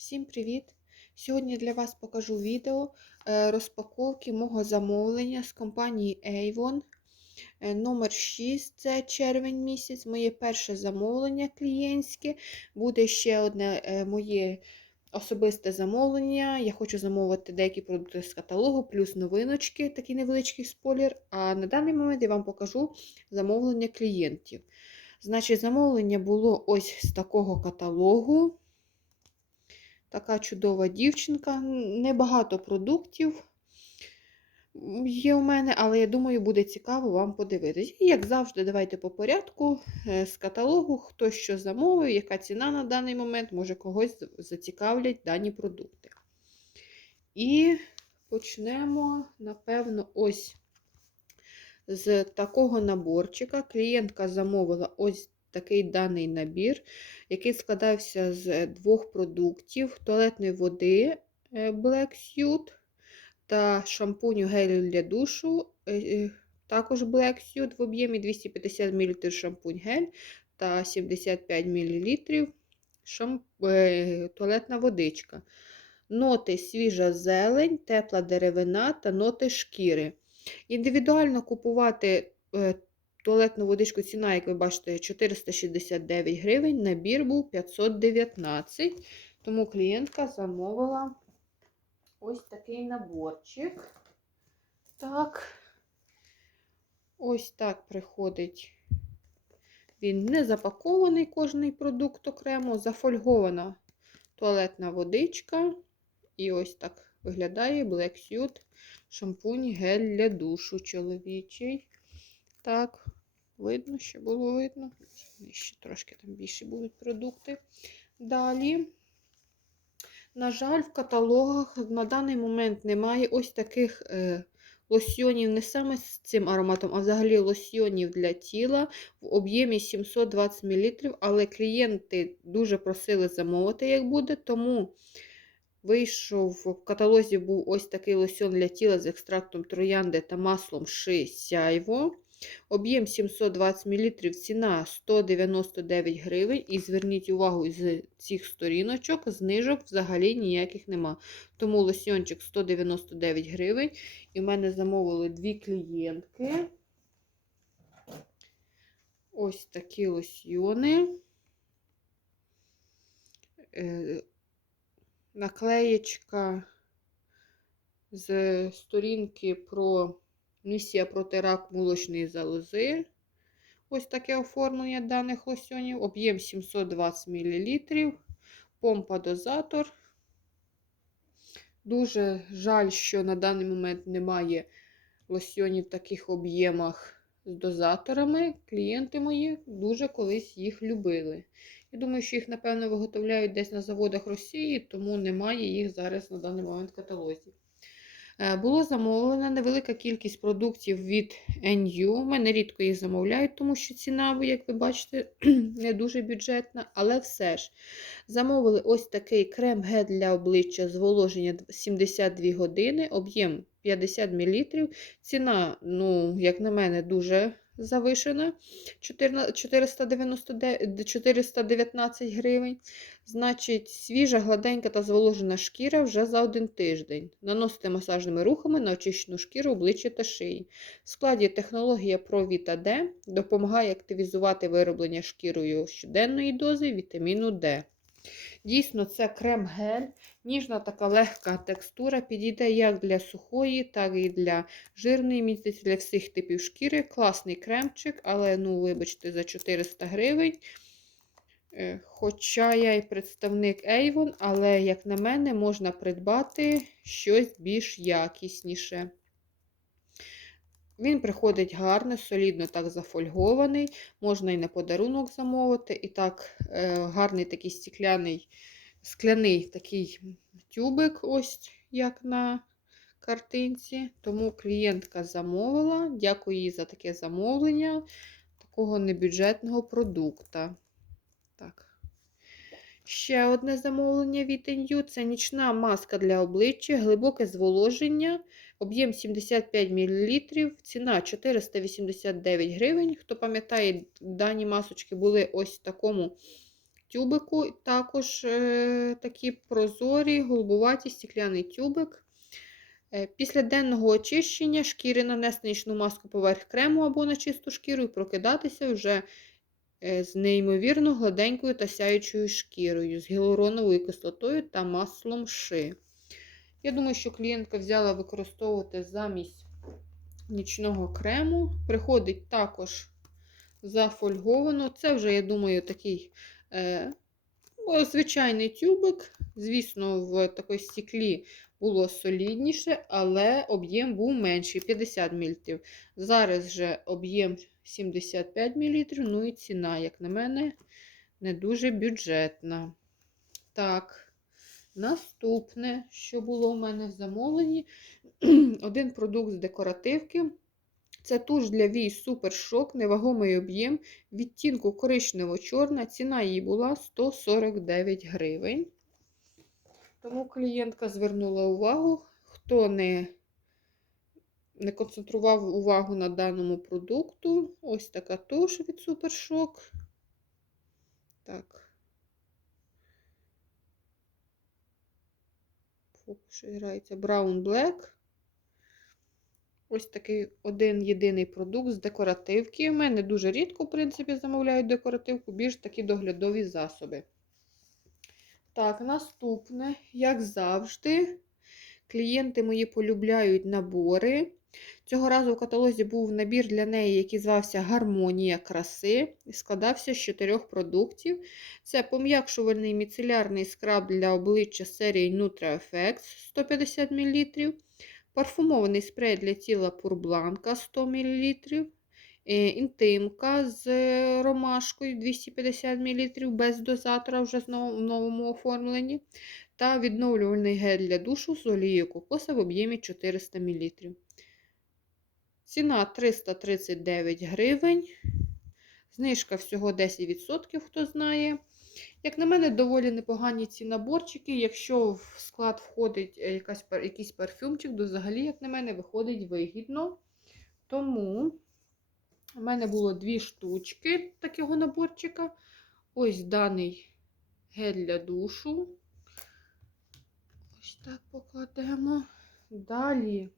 Всім привіт! Сьогодні для вас покажу відео е, розпаковки мого замовлення з компанії Avon. Е, Номер 6 це червень місяць. Моє перше замовлення клієнтське. Буде ще одне е, моє особисте замовлення. Я хочу замовити деякі продукти з каталогу, плюс новиночки, такий невеличкий спойлер. А на даний момент я вам покажу замовлення клієнтів. Значить, замовлення було ось з такого каталогу. Така чудова дівчинка. Небагато продуктів є у мене, але я думаю, буде цікаво вам подивитись. І, як завжди, давайте по порядку е, з каталогу, хто що замовив, яка ціна на даний момент, може когось зацікавлять дані продукти. І почнемо, напевно, ось з такого наборчика. Клієнтка замовила ось такий даний набір, який складався з двох продуктів: туалетної води Black Suit та шампуню гелю для душу, також Black Suit в об'ємі 250 мл шампунь гель та 75 мл шамп... туалетна водичка. Ноти свіжа зелень, тепла деревина та ноти шкіри. Індивідуально купувати туалетну водичку ціна, як ви бачите, 469 гривень, набір був 519. Тому клієнтка замовила ось такий наборчик. Так, ось так приходить. Він не запакований кожний продукт окремо, зафольгована туалетна водичка. І ось так виглядає Black Suit шампунь гель для душу чоловічий. Так, видно, що було видно. Ще трошки там більше будуть продукти. Далі, на жаль, в каталогах на даний момент немає ось таких е, лосьйонів, не саме з цим ароматом, а взагалі лосьйонів для тіла в об'ємі 720 мл. Але клієнти дуже просили замовити, як буде, тому. Вийшов в каталозі був ось такий лосьон для тіла з екстрактом троянди та маслом ши сяйво. Об'єм 720 мл, ціна 199 гривень. І зверніть увагу, з цих сторіночок знижок взагалі ніяких нема. Тому лосьончик 199 гривень. І в мене замовили дві клієнтки. Ось такі лосьйони. Е, наклеєчка з сторінки про місія проти раку молочної залози. Ось таке оформлення даних лосьонів. Об'єм 720 мл. Помпа-дозатор. Дуже жаль, що на даний момент немає лосьонів в таких об'ємах з дозаторами. Клієнти мої дуже колись їх любили. Я думаю, що їх, напевно, виготовляють десь на заводах Росії, тому немає їх зараз на даний момент в каталозі. Е, було замовлена невелика кількість продуктів від NU. Мене рідко їх замовляють, тому що ціна, як ви бачите, не дуже бюджетна, але все ж замовили ось такий крем-гель для обличчя зволоження 72 години, об'єм 50 мл. Ціна, ну, як на мене, дуже завишена 419 гривень. Значить, свіжа, гладенька та зволожена шкіра вже за один тиждень. Наносите масажними рухами на очищену шкіру обличчя та шиї. В складі технологія ProVita D допомагає активізувати вироблення шкірою щоденної дози вітаміну D. Дійсно, це крем-гель, ніжна така легка текстура, підійде як для сухої, так і для жирної місяці, для всіх типів шкіри. Класний кремчик, але, ну, вибачте, за 400 гривень. Е, хоча я і представник Avon, але, як на мене, можна придбати щось більш якісніше. Він приходить гарно, солідно так зафольгований, можна і на подарунок замовити. І так, е, гарний такий стікляний, скляний такий тюбик, ось як на картинці. Тому клієнтка замовила. Дякую їй за таке замовлення, такого небюджетного продукта. Так. Ще одне замовлення від NU це нічна маска для обличчя, глибоке зволоження. Об'єм 75 мл, ціна 489 гривень. Хто пам'ятає, дані масочки були ось в такому тюбику також е, такі прозорі, голубуваті стікляний тюбик. Е, Після денного очищення шкіри нанести нічну маску поверх крему або на чисту шкіру і прокидатися вже е, з неймовірно гладенькою та сяючою шкірою, з гіалуроновою кислотою та маслом ши. Я думаю, що клієнтка взяла використовувати замість нічного крему. Приходить також зафольговано. Це вже, я думаю, такий е, звичайний тюбик. Звісно, в такій стеклі було солідніше, але об'єм був менший 50 мл. Зараз же об'єм 75 мл, ну і ціна, як на мене, не дуже бюджетна. Так, наступне, що було в мене в замовленні, один продукт з декоративки. Це туш для вій Супер Шок, невагомий об'єм, відтінку коричнево-чорна. Ціна її була 149 гривень. Тому клієнтка звернула увагу, хто не, не концентрував увагу на даному продукту. Ось така туш від Супер Шок. Так. що грається Brown Black. Ось такий один єдиний продукт з декоративки. У мене дуже рідко, в принципі, замовляють декоративку, більш такі доглядові засоби. Так, наступне, як завжди, клієнти мої полюбляють набори. Цього разу в каталозі був набір для неї, який звався Гармонія краси і складався з чотирьох продуктів. Це пом'якшувальний міцелярний скраб для обличчя серії Nutra Effects 150 мл. Парфумований спрей для тіла Пурбланка 100 мл. Інтимка з е, ромашкою 250 мл без дозатора вже в новому оформленні. Та відновлювальний гель для душу з олією кокоса в об'ємі 400 мл. Ціна 339 гривень. Знижка всього 10%, хто знає. Як на мене, доволі непогані ці наборчики. Якщо в склад входить е, якась, якийсь парфюмчик, то взагалі, як на мене, виходить вигідно. Тому у мене було дві штучки такого наборчика. Ось даний гель для душу. Ось так покладемо. Далі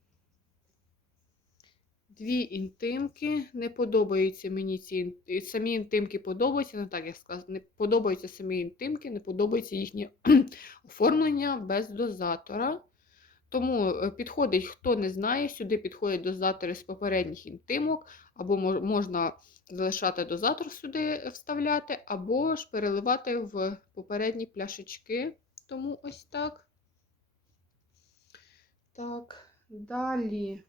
дві інтимки. Не подобаються мені ці самі інтимки подобаються, не так як сказати, не подобаються самі інтимки, не подобається їхнє оформлення без дозатора. Тому е, підходить, хто не знає, сюди підходять дозатори з попередніх інтимок, або можна залишати дозатор сюди вставляти, або ж переливати в попередні пляшечки. Тому ось так. Так, далі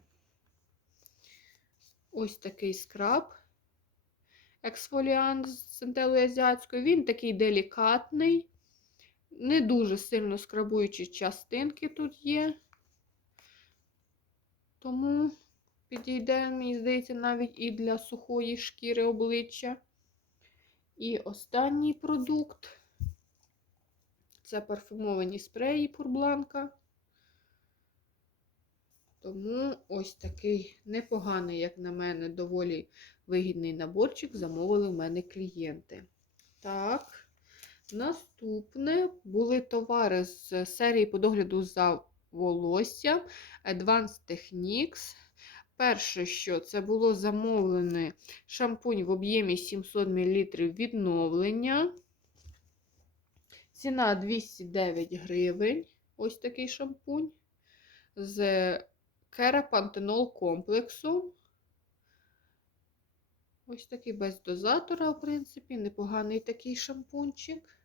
ось такий скраб. Ексфоліант з центелою азіатською. Він такий делікатний, не дуже сильно скрабуючі частинки тут є. Тому підійде, мені здається, навіть і для сухої шкіри обличчя. І останній продукт це парфумовані спреї Пурбланка. Тому ось такий непоганий, як на мене, доволі вигідний наборчик замовили в мене клієнти. Так, наступне були товари з серії по догляду за волосся Advanced Techniques. Перше, що це було замовлений шампунь в об'ємі 700 мл відновлення. Ціна 209 гривень. Ось такий шампунь. З керапантенол комплексу. Ось такий без дозатора, в принципі, непоганий такий шампунчик.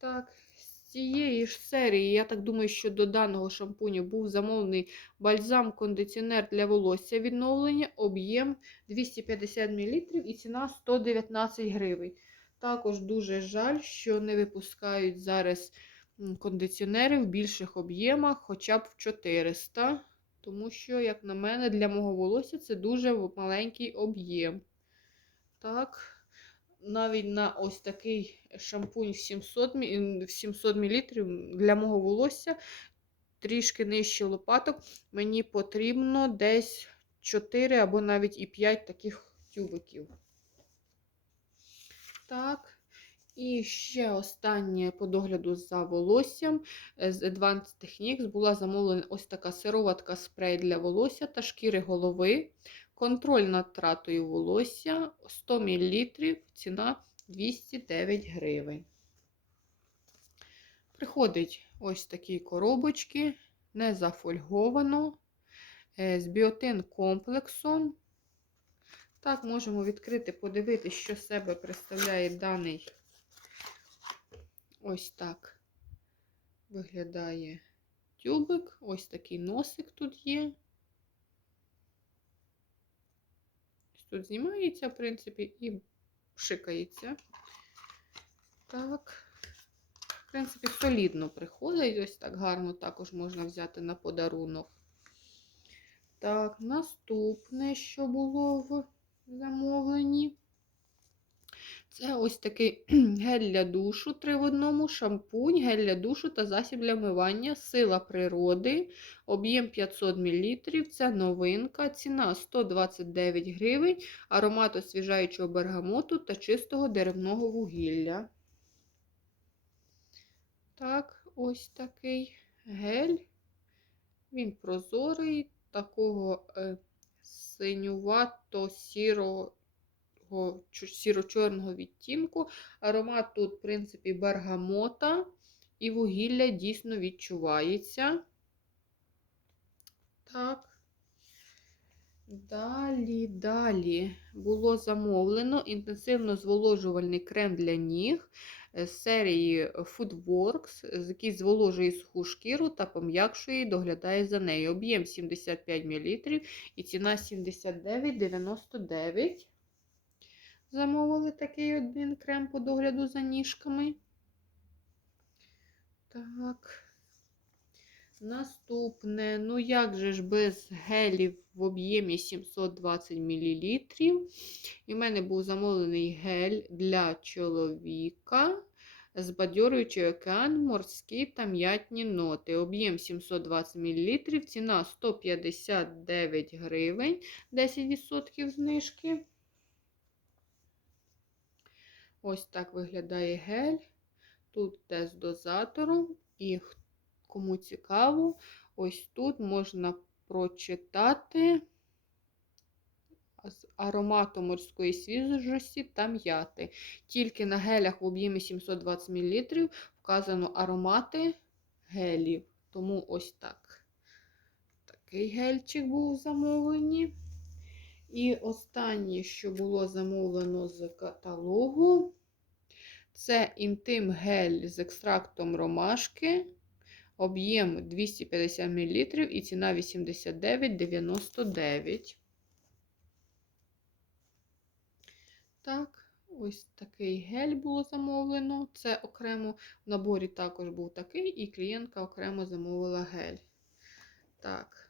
Так, з цієї ж серії, я так думаю, що до даного шампуню був замовлений бальзам-кондиціонер для волосся відновлення, об'єм 250 мл і ціна 119 гривень. Також дуже жаль, що не випускають зараз кондиціонери в більших об'ємах, хоча б в 400. Тому що, як на мене, для мого волосся це дуже маленький об'єм. Так, навіть на ось такий шампунь в 700 в 700 мл для мого волосся трішки нижче лопаток, мені потрібно десь 4 або навіть і 5 таких тюбиків. Так. І ще останнє по догляду за волоссям е, з Advanced Techniques була замовлена ось така сироватка спрей для волосся та шкіри голови. Контроль над тратою волосся 100 мл, ціна 209 гривень. Приходить ось такі коробочки, не зафольговано, е, з біотин комплексом. Так, можемо відкрити, подивитися, що себе представляє даний ось так виглядає тюбик. Ось такий носик тут є. Тут знімається, в принципі, і шикається. Так. В принципі, солідно приходить. Ось так гарно також можна взяти на подарунок. Так, наступне, що було в замовленні. Це ось такий гель для душу 3 в одному, шампунь, гель для душу та засіб для вмивання, сила природи, об'єм 500 мл. Це новинка, ціна 129 гривень, аромат освіжаючого бергамоту та чистого деревного вугілля. Так, ось такий гель. Він прозорий, такого е, синювато-сірого сіро-чорного відтінку. Аромат тут, в принципі, бергамота, і вугілля дійсно відчувається. Так. Далі, далі було замовлено інтенсивно зволожувальний крем для ніг з серії Foodworks, який зволожує суху шкіру та пом'якшує і доглядає за нею. Об'єм 75 мл і ціна 79,99. Замовили такий один крем по догляду за ніжками. Так. Наступне, ну як же ж без гелів в об'ємі 720 мл. І в мене був замовлений гель для чоловіка. Збадьорюючий океан, морські та м'ятні ноти. Об'єм 720 мл, ціна 159 гривень, 10% знижки. Ось так виглядає гель. Тут те з дозатором. І кому цікаво, ось тут можна прочитати з ароматом морської свіжості та м'яти. Тільки на гелях в об'ємі 720 мл вказано аромати гелів. Тому ось так. Такий гельчик був замовлений. І останнє, що було замовлено з каталогу, це інтим гель з екстрактом ромашки. Об'єм 250 мл і ціна 89,99. Так, ось такий гель було замовлено. Це окремо в наборі також був такий, і клієнтка окремо замовила гель. Так.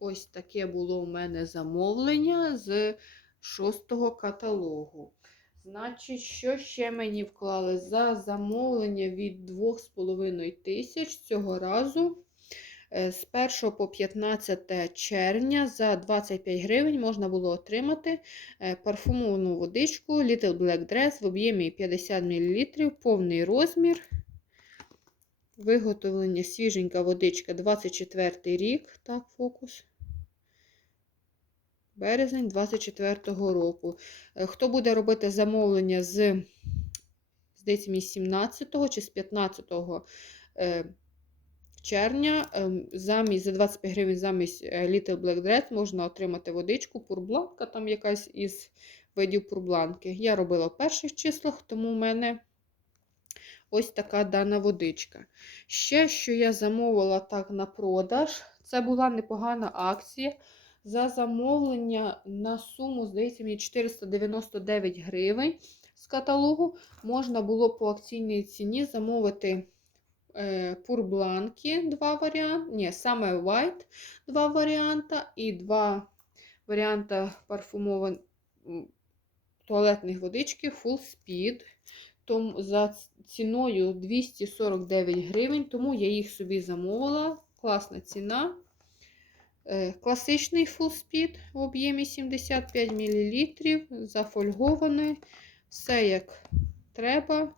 Ось таке було у мене замовлення з шостого каталогу. Значить, що ще мені вклали за замовлення від 2,5 тисяч цього разу. е, З 1 по 15 червня за 25 гривень можна було отримати е, парфумовану водичку Little Black Dress в об'ємі 50 мл, повний розмір. Виготовлення свіженька водичка 24 рік. Так, фокус. Березень 24-го року. Е, Хто буде робити замовлення з, здається, мені 17 чи з 15 е, червня, е, замість, за 25 гривень замість е, Little Black Dress можна отримати водичку, пурбланка, там якась із видів пурбланки. Я робила в перших числах, тому в мене ось така дана водичка. Ще, що я замовила так на продаж, це була непогана акція. За замовлення на суму, здається, мені 499 гривень з каталогу. Можна було по акційній ціні замовити е, пурбланки, два варіанти. Ні, саме white два варіанти і два варіанти парфумованих туалетних водички Full Speed. Тому за ціною 249 гривень, тому я їх собі замовила. Класна ціна. Е, Класичний Full Speed в об'ємі 75 мл, зафольгований. Все як треба.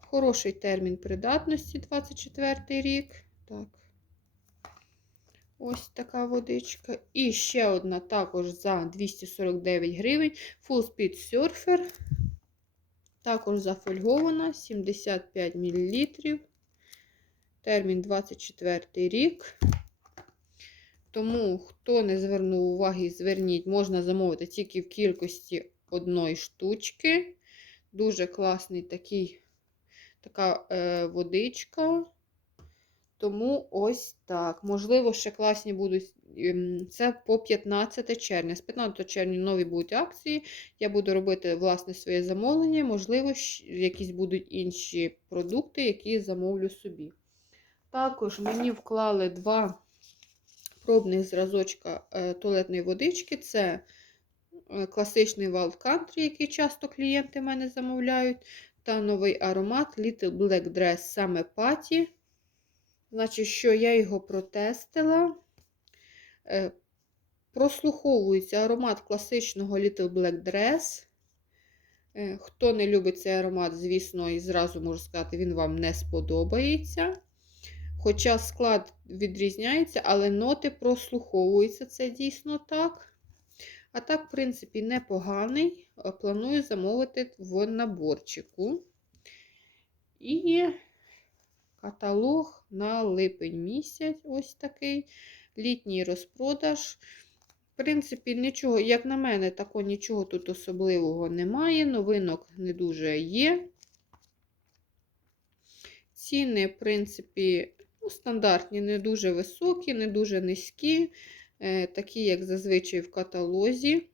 Хороший термін придатності 24 рік. Так. Ось така водичка. І ще одна також за 249 гривень. Full Speed Surfer. Також зафольгована 75 мл. Термін 24 рік. Тому, хто не звернув уваги, зверніть, можна замовити тільки в кількості одної штучки. Дуже класний такий, така е, водичка. Тому ось так. Можливо, ще класні будуть. ем, Це по 15 червня. З 15 червня нові будуть акції. Я буду робити власне своє замовлення. Можливо, якісь будуть інші продукти, які замовлю собі. Також мені вклали два пробних зразочка е, туалетної водички. Це е, класичний Wild Country, який часто клієнти в мене замовляють. Та новий аромат Little Black Dress саме Patty. Значить, що я його протестила. Е, Прослуховується аромат класичного Little Black Dress. Е, Хто не любить цей аромат, звісно, і зразу можу сказати, він вам не сподобається. Хоча склад відрізняється, але ноти прослуховуються, це дійсно так. А так, в принципі, непоганий. Е, Планую замовити в наборчику. І каталог на липень місяць. Ось такий літній розпродаж. В принципі, нічого, як на мене, такого нічого тут особливого немає. Новинок не дуже є. Ціни, в принципі, ну, стандартні, не дуже високі, не дуже низькі, е, такі, як зазвичай в каталозі.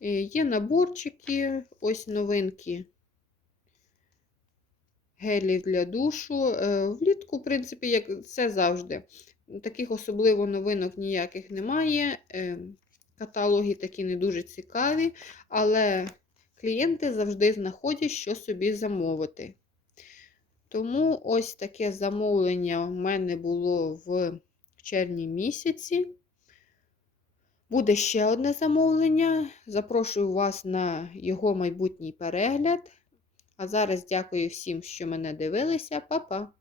Е, Є наборчики, ось новинки гелів для душу. Е, Влітку, в принципі, як це завжди. Таких особливо новинок ніяких немає. Е, Каталоги такі не дуже цікаві, але клієнти завжди знаходять, що собі замовити. Тому ось таке замовлення в мене було в червні місяці. Буде ще одне замовлення. Запрошую вас на його майбутній перегляд. А зараз дякую всім, що мене дивилися. Па-па!